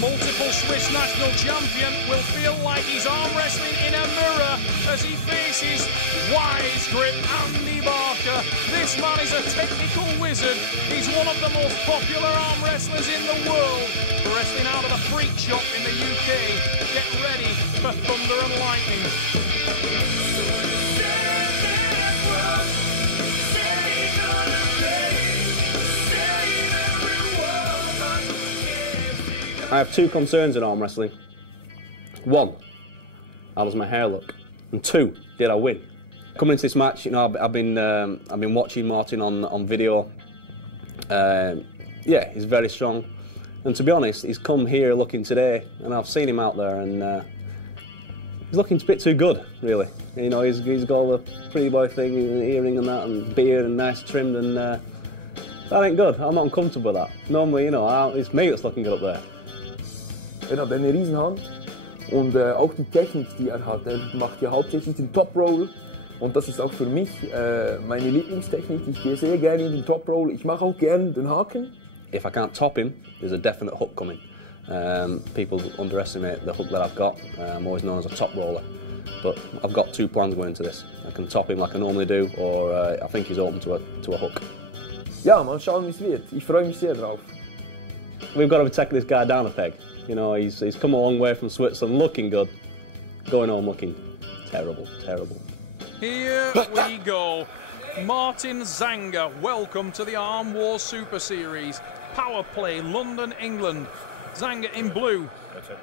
multiple Swiss national champion will feel like he's arm wrestling in a mirror as he faces wise grip Andy Barker. This man is a technical wizard. He's one of the most popular arm wrestlers in the world. Wrestling out of the Freak Shop in the UK. Get ready for thunder and lightning. I have two concerns in arm wrestling. One, how does my hair look? And two, did I win? Coming into this match, you know, I've been watching Martin on video. Yeah, he's very strong. And to be honest, he's come here looking today, and I've seen him out there, and he's looking a bit too good, really. You know, he's got all the pretty boy thing, and earring and that, and beard and nice trimmed, and that ain't good. I'm not uncomfortable with that. Normally, you know, it's me that's looking good up there. Er hat eine Riesenhand und auch die Technik, die er hat. Er macht ja hauptsächlich den Top Roll und das ist auch für mich meine Lieblingstechnik. Ich gehe sehr gerne in den Top Roll. Ich mache auch gerne den Haken. If I can't top him, there's a definite hook coming. People underestimate the hook that I've got. I'm always known as a top roller, but I've got two plans going into this. I can top him like I normally do, or I think he's open to a hook. Ja, mal schauen, wie es wird. Ich freue mich sehr drauf. We've got to be taking this guy down a peg. You know, he's come a long way from Switzerland, looking good, going home looking terrible, terrible. Here we go. Martin Zanger, welcome to the Arm Wars Super Series. Power Play, London, England. Zanger in blue,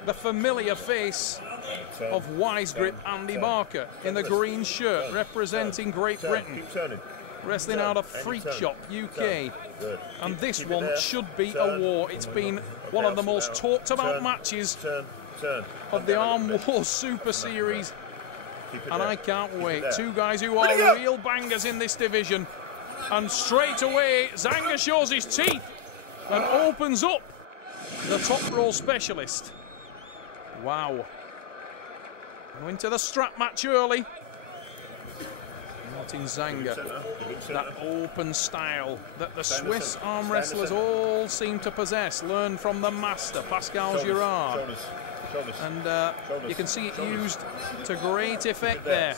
the familiar face of wise grip Andy Barker in the green shirt, representing Great Britain. Wrestling out of Freak Shop, UK. And this one should be a war. It's been one of the most talked about matches of the Arm Wars Super Series. And I can't wait. Two guys who are real bangers in this division. And straight away, Zanger shows his teeth and opens up the top roll specialist. Wow. Going to the strap match early. Martin Zanger, that open style that the Swiss arm wrestlers all seem to possess, learned from the master, Pascal Girard. And you can see it used to great effect there.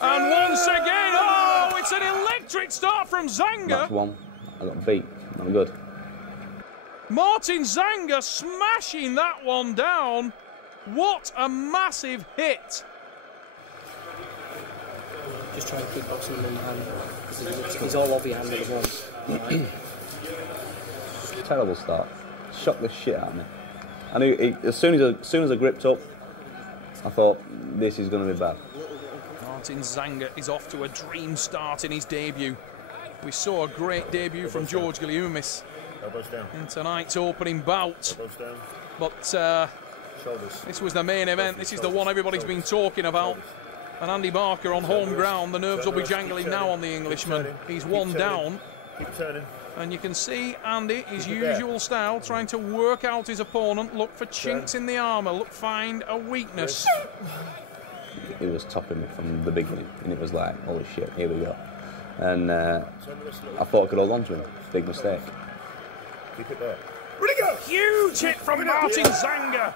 And once again, oh, it's an electric start from Zanger. That's one. I got beat. Not good. Martin Zanger smashing that one down. What a massive hit. Just try and keep boxing him in hand, because he's all over your hand at once. Terrible start. Shocked the shit out of me. I knew as soon as I gripped up, I thought this is going to be bad. Martin Zanger is off to a dream start in his debut. We saw a great debut from George Giliumis in tonight's opening bout. But this was the main event. This is the one everybody's been talking about. And Andy Barker on home ground, the nerves will be jangling now on the Englishman. He's one down. And you can see Andy, his usual style, trying to work out his opponent, look for chinks in the armour, look, find a weakness. He was topping me from the beginning, and it was like, holy shit, here we go. And I thought I could hold on to him. Big mistake. Keep it there. Huge hit from Martin Zanger.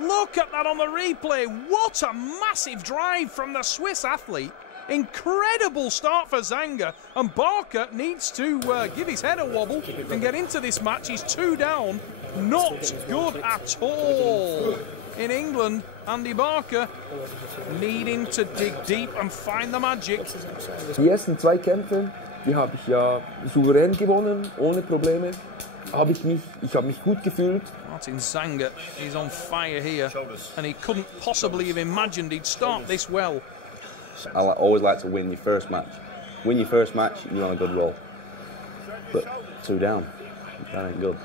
Look at that on the replay. What a massive drive from the Swiss athlete. Incredible start for Zanger. And Barker needs to give his head a wobble and get into this match. He's two down. Not good at all. In England, Andy Barker needing to dig deep and find the magic. Die ersten zwei Kämpfe, die habe ich ja souverän gewonnen, ohne Probleme. Ich habe mich gut gefühlt. Martin Zanger is on fire here, and he couldn't possibly have imagined he'd start this well. I always like to win your first match. Win your first match, you're on a good roll. But two down, that ain't good.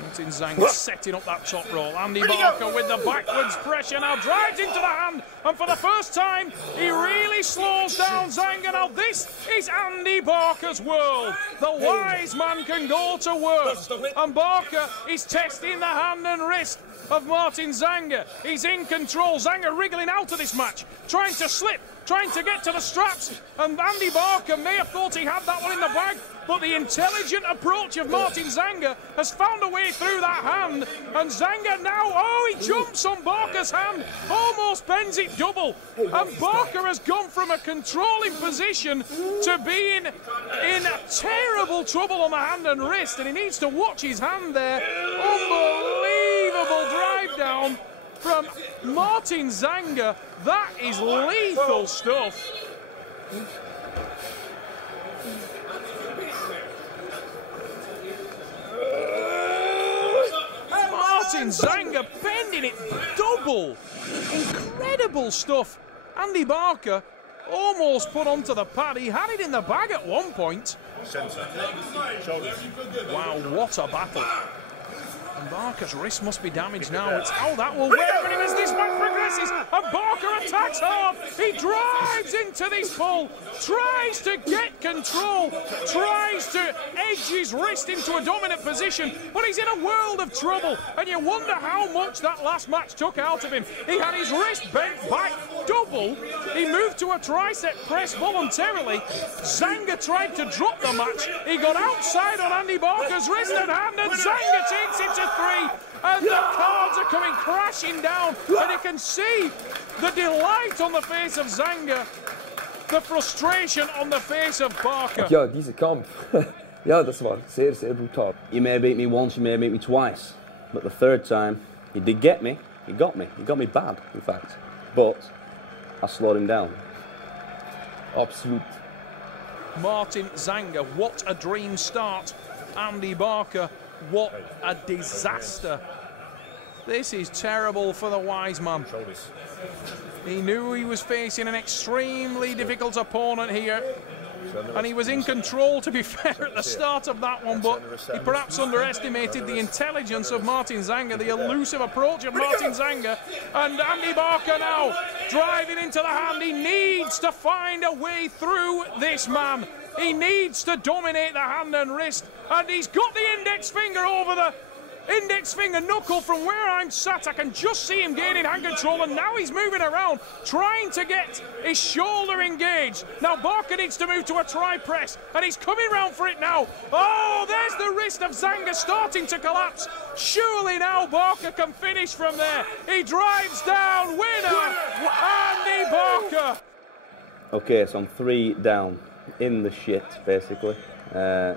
Martin Zanger setting up that top roll. Andy Barker with the backwards pressure now drives into the hand, and for the first time he really slows down Zanger. Now this is Andy Barker's world. The wise man can go to work, and Barker is testing the hand and wrist of Martin Zanger. He's in control. Zanger wriggling out of this match, trying to slip, trying to get to the straps, and Andy Barker may have thought he had that one in the bag, but the intelligent approach of Martin Zanger has found a way through that hand, and Zanger now, oh, he jumps on Barker's hand, almost bends it double, and Barker has gone from a controlling position to being in terrible trouble on the hand and wrist, and he needs to watch his hand there. Unbelievable drive down from Martin Zanger. That is lethal stuff. Martin Zanger bending it double. Incredible stuff. Andy Barker almost put onto the pad. He had it in the bag at one point. Centre. Shoulders. Wow, what a battle. And Barker's wrist must be damaged now. It's how that will wear him as this match progresses. And Barker attacks hard. He drives into this pull. Tries to get control. Tries to edge his wrist into a dominant position. But he's in a world of trouble. And you wonder how much that last match took out of him. He had his wrist bent back double. He moved to a tricep press voluntarily. Zanger tried to drop the match. He got outside on Andy Barker's wrist and hand, and Zanger takes it to 3. And the cards are coming crashing down. And you can see the delight on the face of Zanger, the frustration on the face of Barker. Ja, diese Kampf. Ja, das war sehr, sehr brutal. You may beat me once, you may beat me twice, but the third time, he did get me. He got me. He got me bad, in fact. But I slowed him down. Absolut. Martin Zanger, what a dream start. Andy Barker, what a disaster. This is terrible for the wise man. Shoulders. He knew he was facing an extremely difficult opponent here, and he was in control, to be fair, at the start of that one, but he perhaps underestimated the intelligence of Martin Zanger, the elusive approach of Martin Zanger. And Andy Barker now driving into the hand. He needs to find a way through this man. He needs to dominate the hand and wrist, and he's got the index finger over the index finger knuckle from where I'm sat. I can just see him gaining hand control, and now he's moving around, trying to get his shoulder engaged. Now Barker needs to move to a tri-press, and he's coming round for it now. Oh, there's the wrist of Zanger starting to collapse. Surely now Barker can finish from there. He drives down, winner, Andy Barker. Okay, so I'm 3 down. In the shit, basically. I've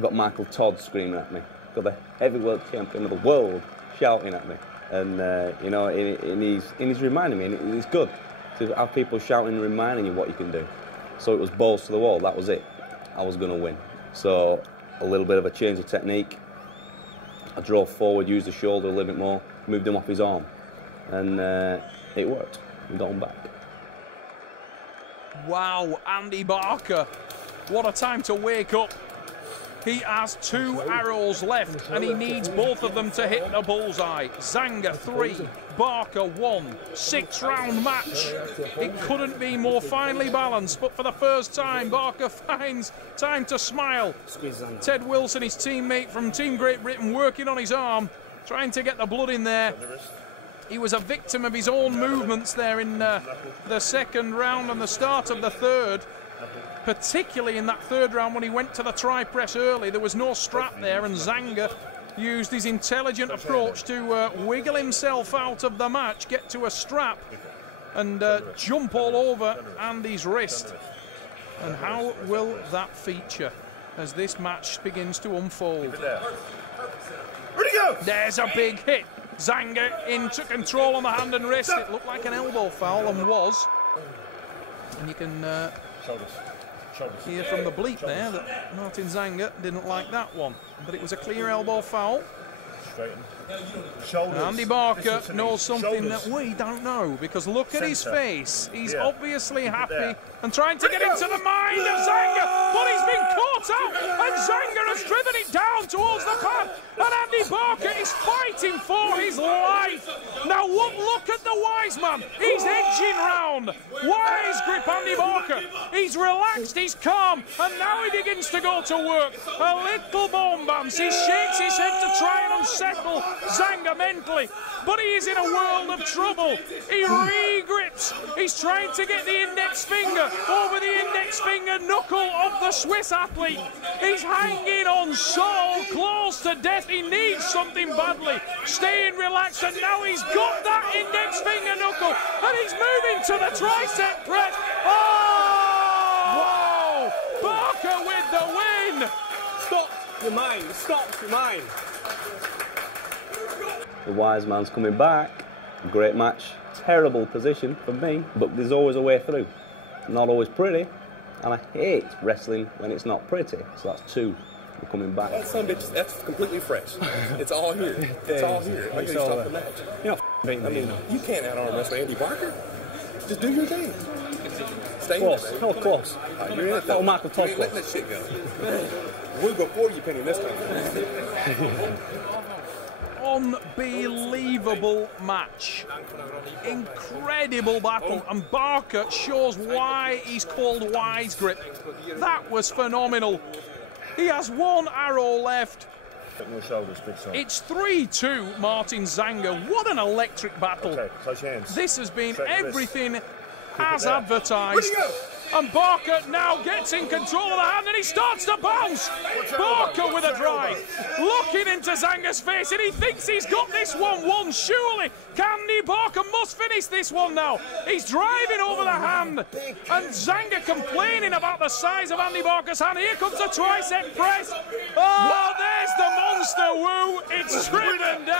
got Michael Todd screaming at me. Got the heavyweight champion of the world shouting at me. And, you know, and he's reminding me, and it's good to have people shouting and reminding you what you can do. So it was balls to the wall, that was it. I was going to win. So a little bit of a change of technique. I drove forward, used the shoulder a little bit more, moved him off his arm. And it worked. We got him back. Wow, Andy Barker, what a time to wake up. He has 2 arrows left, and he needs both of them to hit the bullseye. Zanger 3, Barker 1, 6-round match. It couldn't be more finely balanced, but for the first time, Barker finds time to smile. Ted Wilson, his teammate from Team Great Britain, working on his arm, trying to get the blood in there. He was a victim of his own movements there in the second round and the start of the third. Particularly in that third round when he went to the tri-press early. There was no strap there, and Zanger used his intelligent approach to wiggle himself out of the match, get to a strap, and jump all over Andy's wrist. And how will that feature as this match begins to unfold? There's a big hit. Zanger into control on the hand and wrist. It looked like an elbow foul, and was. And you can hear from the bleep there that Martin Zanger didn't like that one. But it was a clear elbow foul. Andy Barker knows something that we don't know, because look at his face. He's obviously happy and trying to get into the mind of Zanger, but he's been caught out, and Zanger has driven it down towards the pad, and Andy Barker is fighting for his life. teeth. Now look at the Wise man. He's edging round. Wise grip Andy Barker. He's relaxed, he's calm, and now he begins to go to work. A little bone bounce. He shakes his head to try and unsettle Zanger mentally, but he is in a world of trouble. He re-grips. He's trying to get the index finger over the index finger knuckle of the Swiss athlete. He's hanging on so close to death. He needs something badly. Staying relaxed, and now he's got that index finger knuckle, and he's moving to the tricep press. Oh! Whoa! Barker with the win! Stop your mind. Stop your mind. The Wise man's coming back. Great match. Terrible position for me, but there's always a way through. Not always pretty, and I hate wrestling when it's not pretty. So that's two. We're coming back. That's completely fresh. It's all here. It's all here. Like you stop the match. You're not beating me. You can't out-arm wrestle Andy Barker. Just do your thing. Stay Close. in there, No, close. You're in it, though. That'll mark the top. Let that shit go. We'll go for you, Penny, this time. Unbelievable match. Incredible battle, and Barker shows why he's called Wise Grip. That was phenomenal. He has one arrow left. No shoulders, big shoulders. It's 3-2 Martin Zanger. What an electric battle. Okay, close your hands. This has been Second everything as there. advertised. Where'd he go? And Barker now gets in control of the hand, and he starts to bounce. Barker with a drive, looking into Zanger's face, and he thinks he's got this one won. Surely, Andy Barker must finish this one now. He's driving over the hand, and Zanger complaining about the size of Andy Barker's hand. Here comes the tricep press. Oh, there's the monster woo. It's driven down.